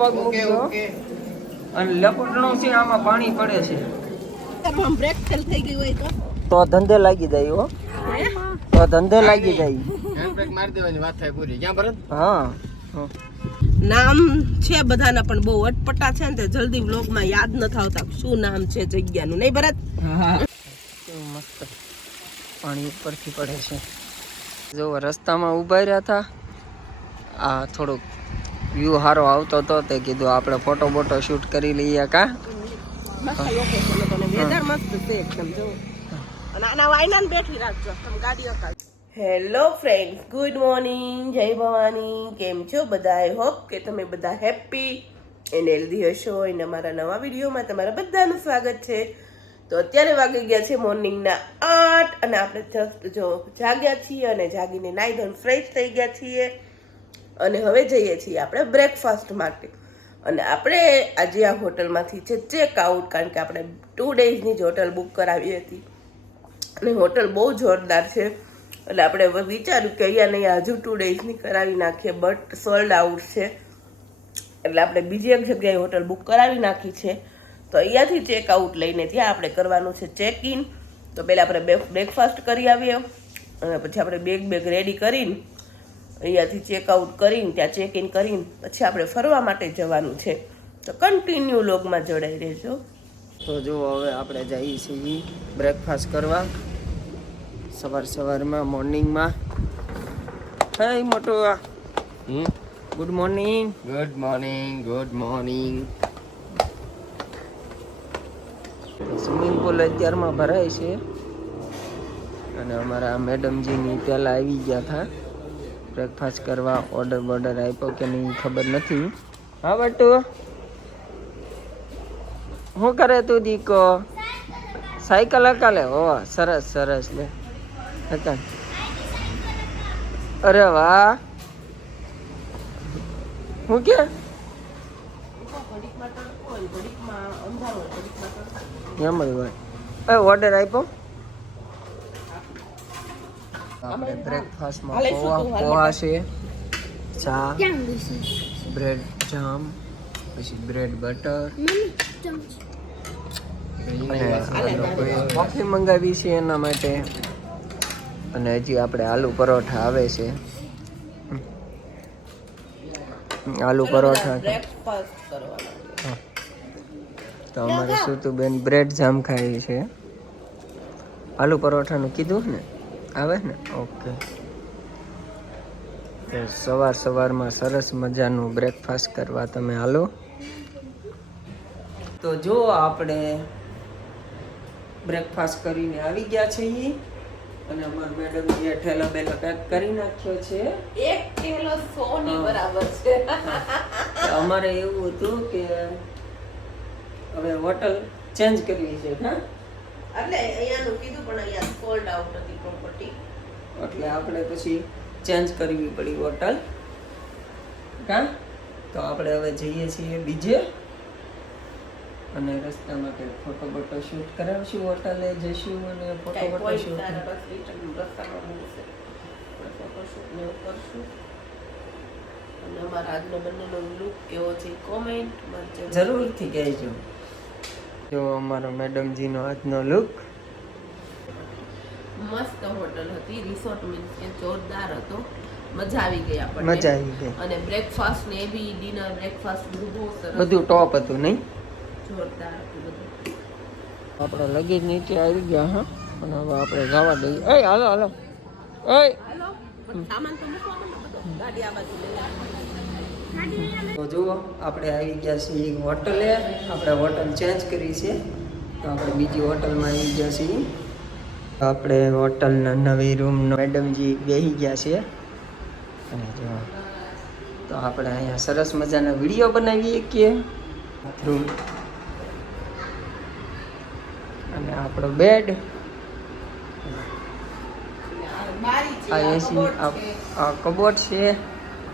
Okay okay અને લપટણું છે આમાં પાણી પડે છે બ્રેક ફેલ થઈ ગઈ હોય તો ધંધે લાગી જાય હો તો ધંધે લાગી જાય હેન્ડ બ્રેક મારી દેવાની વાત થાય પૂરી ક્યાં ભરત હા નામ છે બધાના પણ બહુ અટપટા છે ને તે જલ્દી વ્લોગમાં યાદ ન આવતા શું નામ છે જગ્યાનું નહીં ભરત હા કેવું મસ્ત પાણી ઉપરથી પડે છે જો રસ્તામાં ઊભા રહ્યા હતા આ થોડુંક વ્યૂ સારો આવતો હતો તે કીધું આપણે ફોટો બોટો શૂટ કરી લઈએ કા મસ્ત લોકેશન હતો ને વેધર મસ્ત છે એકદમ જો અને આના વાયનાને બેઠી રાખજો તમે ગાડી અકાલ હેલો ફ્રેન્ડ્સ ગુડ મોર્નિંગ જય ભવાની કેમ છો બધા આઈ હોપ કે તમે બધા હેપી એન્ડ હેલ્ધી હશો અને અમારા નવા વિડીયોમાં તમારા બધાનું સ્વાગત છે તો અત્યારે વાગી ગયા છે મોર્નિંગના 8 અને આપણે જસ્ટ જો જાગ્યા છીએ અને જાગીને નાઈ ધોઈને ફ્રેશ થઈ ગયા છીએ અને હવે જઈએ છીએ આપણે બ્રેકફાસ્ટ માટે અને આપણે આજે આ હોટલમાંથી છે ચેકઆઉટ કારણ કે આપણે 2 ડેઝની જ હોટલ બુક કરાવી હતી અને હોટલ બહુ જોરદાર છે એટલે આપણે વિચાર્યું કે અહીંયા નહીં હજુ 2 ડેઝની કરાવી નાખીએ બટ સોલ્ડ આઉટ છે એટલે આપણે બીજી એક જગ્યાએ હોટલ બુક કરાવી નાખી છે તો અહીંયાથી ચેકઆઉટ લઈને ત્યાં આપણે કરવાનું છે ચેક ઇન તો પહેલાં આપણે બ્રેકફાસ્ટ કરી આવીએ અને પછી આપણે બેગ રેડી કરીને અહીંયાથી ચેકઆઉટ કરીને ત્યાં ચેક ઇન કરીને પછી આપણે ફરવા માટે જવાનું છે તો કન્ટિન્યુ લોગમાં જોડાઈ રહેજો તો જો હવે આપણે જઈએ છીએ બ્રેકફાસ્ટ કરવા સવારમાં મોર્નિંગમાં હે મોટો good morning good morning good morning swimming pool અત્યારમાં ભરાય છે અને અમારા મેડમજીની પહેલાં આવી ગયા હતા બ્રેકફાસ્ટ કરવા ઓર્ડર આપ્યો કે નહીં ખબર નથી હા બટુ શું કરે તું દીકો સાયકલ હકાલે હો સરસ લે હકા અરે વાહ હું કે એમ જ હોય ઓર્ડર આપ્યો આપણે બ્રેકફાસ્ટમાં પોહા છે ચા બ્રેડ જામ પછી બ્રેડ બટર કોફી મંગાવી છે એના માટે અને હજી આપણે આલુ પરોઠા આવે છે આલુ પરોઠા તો અમારે શું તું બેન બ્રેડ જામ ખાઈ છે આલુ પરોઠાનું કીધું ને આવે ને ઓકે તો સવારમાં સરસ મજાનું બ્રેકફાસ્ટ કરવા તમે હાલો તો જો આપણે બ્રેકફાસ્ટ કરીને આવી ગયા છીએ અને અમારા મેડમ જે ઠેલો બેલો પેક કરી નાખ્યો છે એક થેલો 100 ની બરાબર છે અમારે એવું હતું કે હવે હોટલ ચેન્જ કરવી છે હા એટલે અહીંયાનું કીધું પણ અહીંયા સોલ્ડ આઉટ હતી પ્રોપર્ટી એટલે આપણે પછી ચેન્જ કરવી પડી હોટલ હા તો આપણે હવે જઈએ છીએ બીજે અને રસ્તામાં કંઈક ફોટો બોટો શૂટ કરાવશું હોટલે જઈશું અને ફોટો બોટો શૂટ અને અમારા આજનો બંનેનો લુક કેવો છે કોમેન્ટમાં જરૂરથી કહેજો જો અમારો મેડમજીનો આજનો લુક મસ્ત હોટલ હતી રિસોર્ટ મીન્સ કે જોરદાર હતો મજા આવી ગઈ આપણને મજા આવી ગઈ અને બ્રેકફાસ્ટ ને બી ડિનર બ્રેકફાસ્ટ બધું સરસ બધું ટોપ હતું નહીં જોરદાર હતું બધું આપણે લગેજ નીચે આવી ગયા હા અને હવે આપણે જવા દઈએ એ હાલો હાલો સામાન તો મૂકવાનો બધો ગાડી આ બાજુ લઈ તો જુઓ આપણે આવી ગયા છીએ હોટલે આપણે હોટલ ચેન્જ કરી છે તો આપણે બીજી હોટલમાં આવી ગયા છીએ આપણે હોટલના નવી રૂમ મેડમજી બેસી ગયા છે અને જો તો આપણે અહીંયા સરસ મજાના વિડીયો બનાવીએ કે રૂમ અને આપણો બેડ આ એસી આ કબોર્ડ છે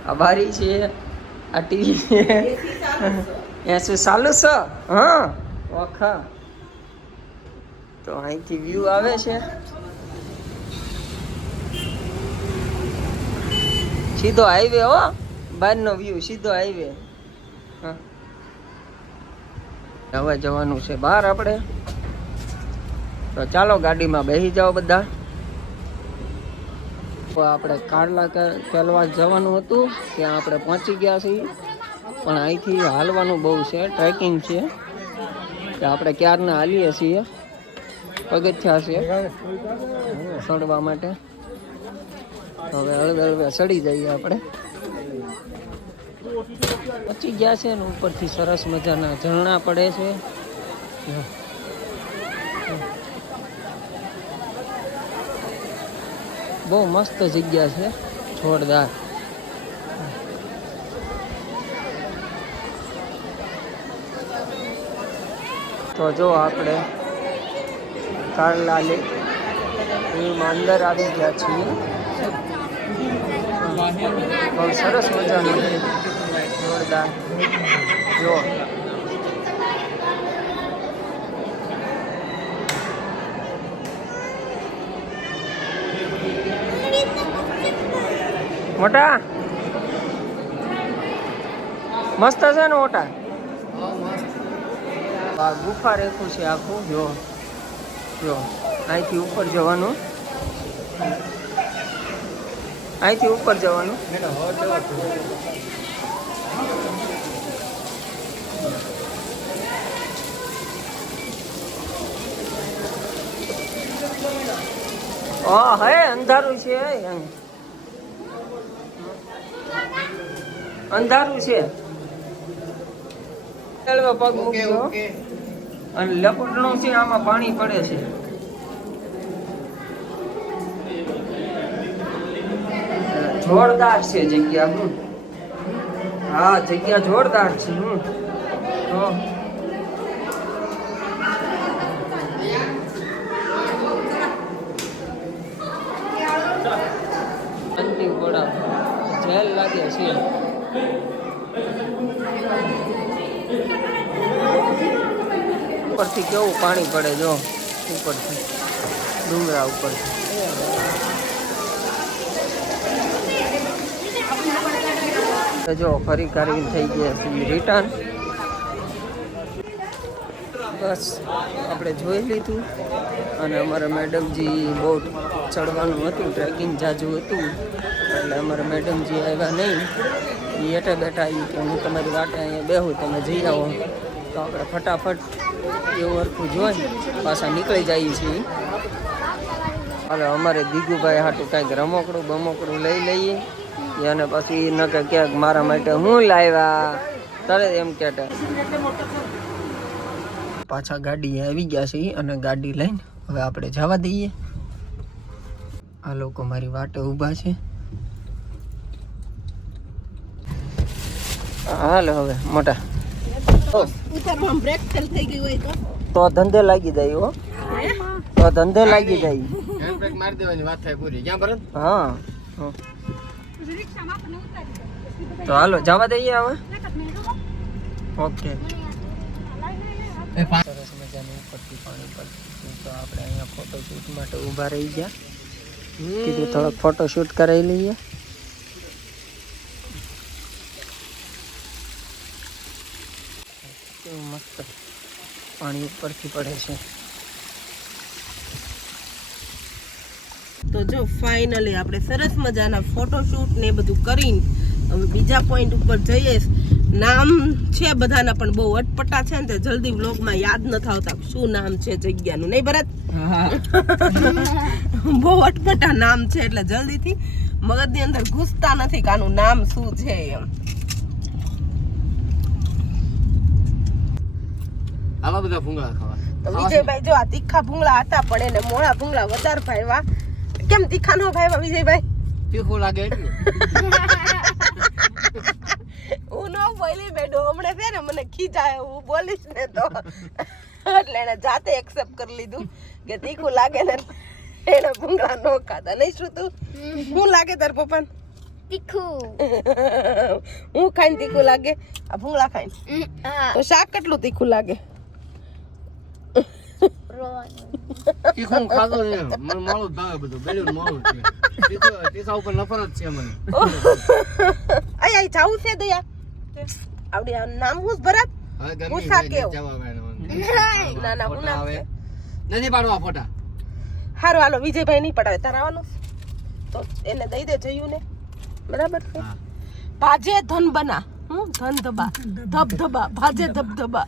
આ બારી છે આ ટીવી છે એસી ચાલુ છે હા ઓખા તો અહીંથી વ્યૂ આવે છે સીધો હાઈવે હો બહારનો વ્યૂ સીધો હાઈવે હા હવે જવાનું છે બહાર આપણે, તો ચાલો ગાડીમાં બેસી જાઓ બધા. તો આપણે કારલા કેલવા જવાનું હતું, ત્યાં આપણે પહોંચી ગયા છીએ, પણ અહીંથી હાલવાનું બહુ છે, ટ્રેકિંગ છે, કે આપણે ક્યારના હાલીએ છીએ, પગથિયા છે ચડવા માટે. હવે હળવે હળવે ચડી જઈએ આપણે. પહોંચી ગયા છે ને ઉપરથી સરસ મજાના ઝરણા પડે છે. બહુ મસ્ત જગ્યા છે, જોરદાર. તો જો આપણે કારલા લેકમાં અંદર આવી ગયા છીએ. બહુ સરસ મજાનું છે, જોરદાર. જો મોટા મસ્ત છે ને મોટા. આ ગુફા રેખું છે આખું. જો જો અહીંથી ઉપર જવાનું, અહીંથી ઉપર જવાનું. હે અંધારું છે, અંધારું છે. પગ મૂકજો અને લપટણું છે, આમાં પાણી પડે છે. જોરદાર છે જગ્યા. હું હા જગ્યા જોરદાર છે. હું તો અંતિમ પડાવ જેલ લાગે છે. ઉપરથી કેવું પાણી પડે, જો ઉપરથી ડુંગરા ઉપરથી. જો ફરી કરી થઈ ગયા છે રિટર્ન. બસ આપણે જોઈ લીધું, અને અમારા મેડમજી બહુ ચડવાનું હતું, ટ્રેકિંગ જાજુ હતું, એટલે અમારા મેડમજી આવ્યા નહીં. એ એટા બેઠા આવ્યું કે હું તમારી વાટે અહીંયા બેહું, તમે જઈ આવો. તો આપણે ફટાફટ એવું હરખું જોઈ પાછા નીકળી જઈએ છીએ. હાલો અમારે દીગુભાઈ હાટું કાંઈક રમકડું બમકડું લઈ લઈએ, અને પછી ન કે ક્યાંક મારા માટે હું લાવ્યા તરત એમ કહેતા. પાછા ગાડી આવી ગયા છે, અને ગાડી લઈને હવે આપણે જવા દઈએ. આ લોકો મારી વાટે ઊભા છે. હાલો હવે મોટા તો ધંધે લાગી જાય. હો તો ધંધે લાગી જાય. મારી દેવાની વાત થાય પૂરી. ક્યાં ભરત? હા તો હાલો જવા દઈએ હવે. ઓકે સરસ મજાનું ઉપરથી પાણી પડતું, તો આપણે અહીંયા ફોટોશૂટ માટે ઊભા રહી ગયા. કીધું થોડોક ફોટોશૂટ કરાવી લઈએ. કેવું મસ્ત પાણી ઉપરથી પડે છે. તો જો ફાઇનલી આપણે સરસ મજાના ફોટોશૂટ ને બધું કરીને હવે બીજા પોઈન્ટ ઉપર જઈએ. નામ છે બધાના, પણ બહુ અટપટા છે ને, જલ્દી વ્લોગમાં યાદ નથી આવતા શું નામ છે જગ્યાનું. નહીં ભરત? બહુ અટપટા નામ છે, એટલે જલ્દીથી મગજની અંદર ઘૂસતા નથી કે આનું નામ શું છે એમ. આવા બધા ભૂંગળા ખાવા. તો વિજયભાઈ જો આ તીખા ભૂંગળા હતા, પણ એને મોળા ભૂંગળા વધારે ભાવ્યા. કેમ તીખા નો ભાવ્યા વિજયભાઈ? તીખું લાગે એટલે. હું ન બોલી બેઠો હમણાં છે ને, મને ખીજાય હું બોલીશ ને તો, એટલે એને જાતે એક્સેપ્ટ કરી લીધું કે તીખું લાગે ને એને ભૂંગળા નો ખાતા. નહીં શું તું શું લાગે તાર પપ્પાને? તીખું. હું ખાઈને તીખું લાગે, આ ભૂંગળા ખાઈને તો શાક કેટલું તીખું લાગે? તીખું ખાતો ને મને મોળું ભાવે બધું. બેલું મોળું છે. તીખા ઉપર નફરત છે મને. આય જાવું છે દયા. આવડી આ નામ હું ભરત હવે ગરમી પૂછા થઈ કેવું? જવા માંડવાનું. ના ના હું નામ છે નથી પાડવા ફોટા. હારું હાલો વિજયભાઈ નહીં પડાવે તાર આવવાનું તો એને દઈ દે જયું ને બરાબર છે હા. ભાજે ધન બના ધન ધબા ધબધબા ભાજે ધબધબા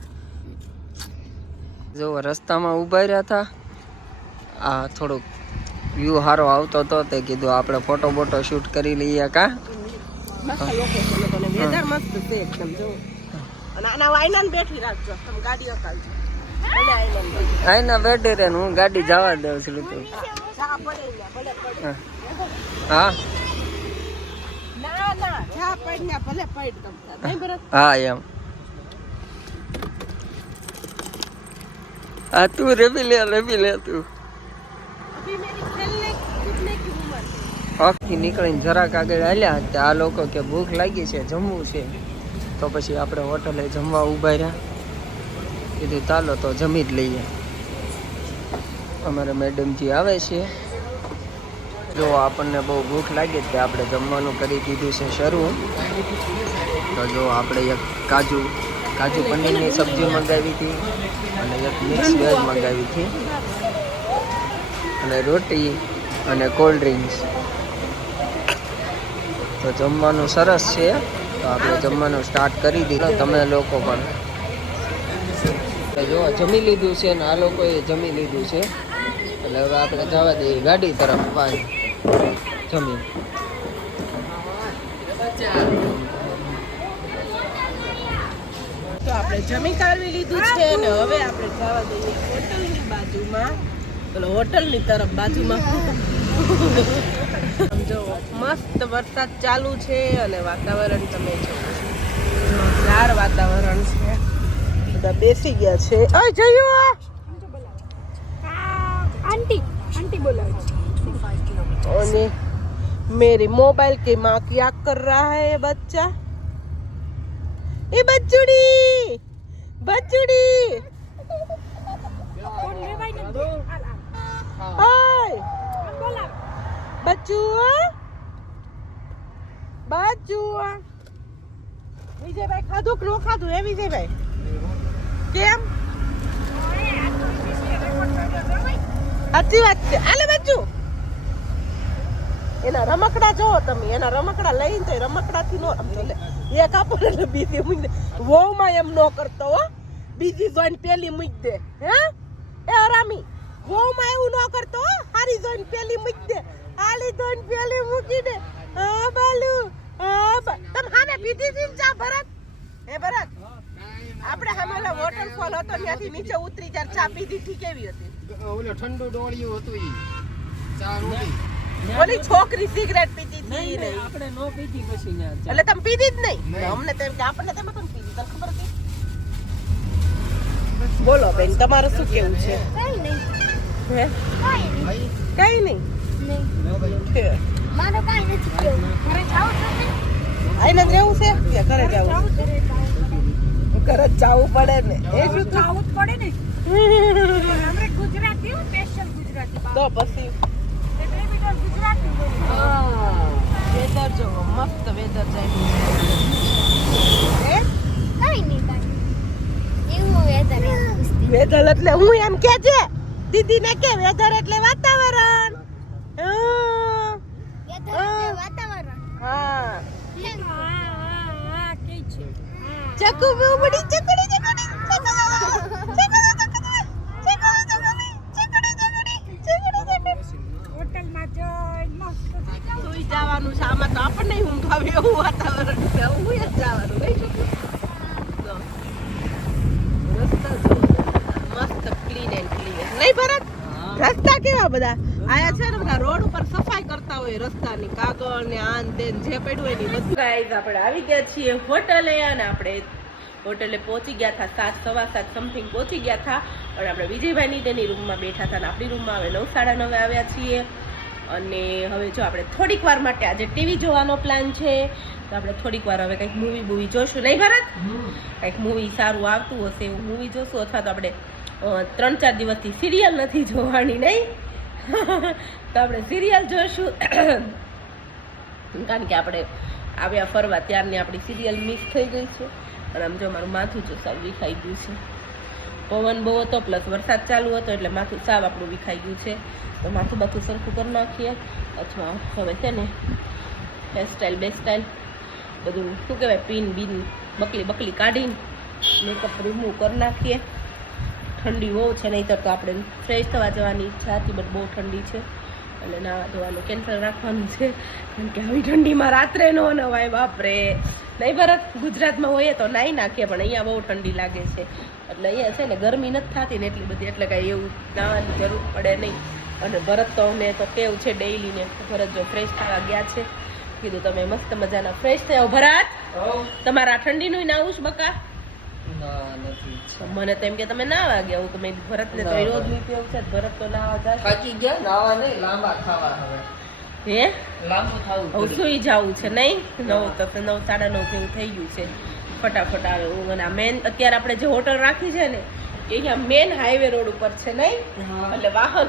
જો રસ્તામાં ઊભા રહ્યા હતા આ થોડુંક વ્યૂ સારો આવતો હતો તે કીધું આપણે ફોટો બોટો શૂટ કરી લઈએ કા મસ્ત લોકેશન હતો ને વેધર મસ્ત છે એકદમ જો અને આના વાયનાને બેઠી રાખજો તમે ગાડી અકાલજો ભલે આયનાને આઈના બેઠી રે હું ગાડી જવા દઉં છું તું જા પડે ને ભલે પડે હા ના ના જા પડ ને ભલે પડ તમ નહીં બરત હા એમ આ તું રેબી લે તું અભી મેરી ખેલને કૂદને કી ઉમર છે આખી નીકળીને જરાક આગળ હાલ્યા તે આ લોકો કે ભૂખ લાગી છે જમવું છે તો પછી આપણે હોટલે જમવા ઊભા રહ્યા કીધું ચાલો તો જમી જ લઈએ અમારા મેડમજી આવે છે જો આપણને બહુ ભૂખ લાગી તે આપણે જમવાનું કરી દીધું છે શરૂ તો જો આપણે એક કાજુ પનીરની સબ્જી મંગાવી હતી અને એક મિક્સ વેજ મંગાવી હતી અને રોટી અને કોલ્ડ ડ્રિંક્સ તો જમવાનું સરસ છે તો આપણે જમવાનું સ્ટાર્ટ કરી દીધું તમે લોકો પણ તો જો જમી લીધું છે ને આ લોકોએ જમી લીધું છે એટલે હવે આપણે જવા દઈએ ગાડી તરફ પાછું જમી તો આપણે જમી કાઢવી લીધું છે ને હવે આપણે જવા દઈએ હોટલની બાજુમાં પેલો હોટલની તરફ બાજુમાં જો મસ્ત વરસાદ ચાલુ છે અને વાતાવરણ તમે જો જોરદાર વાતાવરણ છે બધા બેસી ગયા છે ઓય જયું आंटी बोला और मेरी मोबाइल की माँ क्या कर रहा है ये बच्चा ये बच्चुड़ी ओए बच्चू विजयभाई खाधું કે નો ખાધું હે વિજયભાઈ કેમ સાચી વાત છે આલે બચ્ચું એના રમકડા જોવો તમે એના રમકડા લઈને તો રમકડાથી નો રમતો લે એક આપો એટલે બીજી મૂકી દે વહુમાં એમ નો કરતો હો બીજી જોઈને પેલી મૂકી દે હે એ હરામી વહુમાં એવું નો કરતો હો હારી જોઈને પેલી મૂકી દે આલી જોઈને પેલી મૂકી દે હા બાલુ તમ હામે પીધી હતી ચા ભરત હે ભરત આપણે હામેલા વોટરફોલ હતો ત્યાંથી નીચે ઉતરી જ્યારે ચા પીધી હતી કેવી હતી ઓલો ઠંડુ ડોળિયું હતું ઈ ચા રોટી ઓલી છોકરી સિગરેટ પીતી હતી નહીં આપણે નો પીધી પછી ન્યા એટલે તમે પીધી જ નહીં અમને તેમ કે આપણને તેમ પણ પીધી તને ખબર હતી બોલો બેન તમારું શું કેવું છે હે કઈ નહીં છે. मारो काई નથી કેવું ઘરે જાવ તમે આઈને જ રહેવું છે કે ઘરે જવું ઘરે જ જવું પડે ને એ શું તો જાવું જ પડે ને આપણે ગુજરાતી સ્પેશિયલ ગુજરાતી તો પછી એટલે બીજો ગુજરાતી વેધર જોવો મસ્ત વેધર જાય હે કાઈ નહીં કાઈ એવું વેધર વેધર એટલે હું એમ કે છે દીદી ને કે વેધર એટલે વાતાવરણ વાતાવરણ હા હા કે છે ચકુ બુબડી ચકડી હોટલમાં જઈ મસ્ત સુઈ જવાનું છે આમાં તો આપણને ઊંઘ આવે એવું વાતાવરણ છે હું જ જવાનું નહીં તો રસ્તા જો મસ્ત ક્લીન એન્ડ ક્લિયર નહીં ભરત રસ્તા કેવા બધા આયા છે ને બધા રોડ ઉપર સફાઈ કરતા હોય રસ્તાની કાગળ ને આન તેન જે પડ્યું હોય ને બધું ગાઈઝ આપણે આવી ગયા છીએ હોટલે અને આપણે હોટલે પહોંચી ગયા હતા 7:15 સમથિંગ પહોંચી ગયા હતા અને આપણે વિજયભાઈની તેની રૂમમાં બેઠા હતા અને આપણી રૂમમાં હવે 9:30 આવ્યા છીએ અને હવે જો આપણે થોડીક વાર માટે આજે ટીવી જોવાનો પ્લાન છે તો આપણે થોડીક વાર હવે કંઈક મૂવી જોશું નહીં ભરત કંઈક મૂવી સારું આવતું હશે એવું મૂવી જોશું અથવા તો આપણે 3-4 દિવસથી સિરિયલ નથી જોવાની નહીં તો આપણે સિરિયલ જોઈશું કારણ કે આપણે આવ્યા ફરવા ત્યારની આપણી સિરિયલ મિસ થઈ ગઈ છે. અને આમ જો મારું માથું જો સાવ વિખાઈ ગયું છે. પવન બહુ હતો પ્લસ વરસાદ ચાલુ હતો એટલે માથું સાવ આપણું વિખાઈ ગયું છે. તો માથું બાથું સરખું કરી નાખીએ અથવા હવે છે ને હેરસ્ટાઈલ બેસ્ટાઈલ બધું શું કહેવાય પિન બીન બકલી કાઢીને મેકઅપ રિમૂવ કરી નાખીએ. ઠંડી બહુ છે નહીંતર તો આપણે ફ્રેશ થવા જવાની ઈચ્છા હતી બટ બહુ ઠંડી છે એટલે નાવા ધોવાનું કેન્સલ રાખવાનું છે કારણ કે આવી ઠંડીમાં રાત્રે ન નવાય બાપરે. નહીં ભરત ગુજરાતમાં હોઈએ તો નાહી નાખીએ પણ અહીંયા બહુ ઠંડી લાગે છે એટલે અહીંયા છે ને ગરમી નથી થતી ને એટલી બધી એટલે કાંઈ એવું નાવાની જરૂર પડે નહીં. અને ભરત તો અમે તો કેવું છે ડેઈલી ને ભરત જો ફ્રેશ થવા ગયા છે કીધું તમે મસ્ત મજાના ફ્રેશ થયો. ભરત તમારા ઠંડીનું નાવું છે બકા? મને તો એમ કે તમે નાવા ગયા. હું તમે ભરત ને તો રોજ લીધી એવું છે ભરત તો નાવા જાય થાકી ગયા નાવા નહીં લાંબા ખાવા હવે હે લાંબુ ખાવું હવે સુઈ જવું છે નહીં 9 સાડા 9 જેવું થઈ ગયું છે. ફટાફટ આવે હું અને મેન અત્યારે આપણે જે હોટલ રાખી છે ને એ અહીંયા મેન હાઈવે રોડ ઉપર છે નહીં એટલે વાહન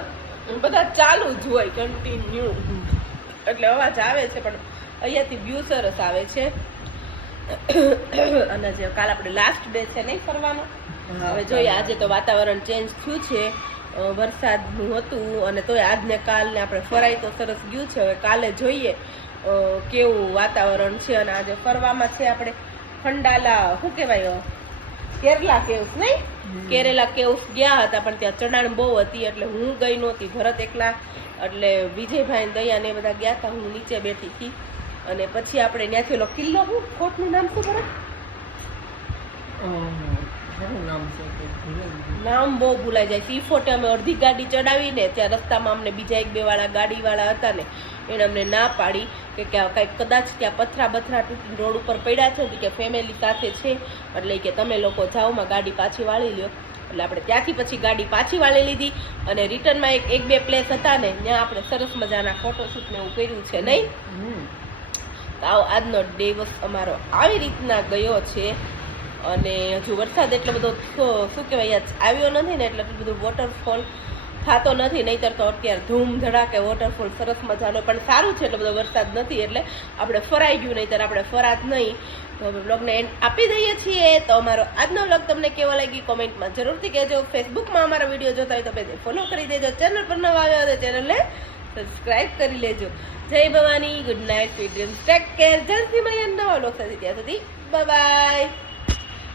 બધા ચાલુ જ હોય કન્ટિન્યુ એટલે અવાજ આવે છે પણ અહીંયાથી વ્યૂ સરસ આવે છે. અને જે કાલ આપણે લાસ્ટ ડે છે નહીં ફરવાનો હવે જોઈએ. આજે તો વાતાવરણ ચેન્જ થયું છે વરસાદનું હતું અને તોય આજને કાલને આપણે ફરાઈ તો સરસ ગયું છે. હવે કાલે જોઈએ કેવું વાતાવરણ છે. અને આજે ફરવામાં છે આપણે ખંડાલા શું કહેવાય કેરલા કેવ્સ નહીં કેરેલા કેવ્સ ગયા હતા પણ ત્યાં ચઢાણ બહુ હતી એટલે હું ગઈ નહોતી ભરત એકલા એટલે વિજયભાઈ દયા ને બધા ગયા હતા. હું નીચે બેઠી હતી અને પછી આપણે ત્યાંથી ઓલો કિલ્લો શું કોટનું નામ શું ભરત? નામ બહુ ભૂલાઈ જાય. ટી40 અમે અડધી ગાડી ચડાવીને ત્યાં રસ્તામાં અમને બીજા 1-2 વાળા ગાડીવાળા હતા ને એને અમને ના પાડી કે કંઈક કદાચ ત્યાં પથરા તૂટીને રોડ ઉપર પડ્યા છે કે ફેમિલી સાથે છે એટલે કે તમે લોકો જાઓમાં ગાડી પાછી વાળી લ્યો. એટલે આપણે ત્યાંથી પછી ગાડી પાછી વાળી લીધી અને રિટર્નમાં 1-2 પ્લેસ હતા ને ત્યાં આપણે સરસ મજાના ફોટોશૂટ ને એવું કર્યું છે નહીં. આજનો દિવસ અમારો આવી રીતના ગયો છે. અને હજુ વરસાદ એટલો બધો શું કહેવાય આવ્યો નથી ને એટલે બધું વોટરફોલ થતો નથી. નહીંતર તો અત્યારે ધૂમ ધડાકે વોટરફોલ સરસ મજાનો પણ સારું છે એટલો બધો વરસાદ નથી એટલે આપણે ફરાઈ ગયું. નહીંતર આપણે ફરાત નહીં. તો હવે બ્લોગને એન્ડ આપી દઈએ છીએ. તો અમારો આજનો બ્લોગ તમને કેવો લાગી કોમેન્ટમાં જરૂરથી કહેજો. ફેસબુકમાં અમારા વિડીયો જોતા હોય તો પહેલે ફોલો કરી દેજો. ચેનલ પર નવા આવ્યા હોય તો ચેનલને સબસ્ક્રાઇબ કરી લેજો. જય Bhavani, good night, sweet dreams, take care. જલ્દી મળીએ નવા બ્લોગ સાથે. ત્યાં સુધી બાય બાય.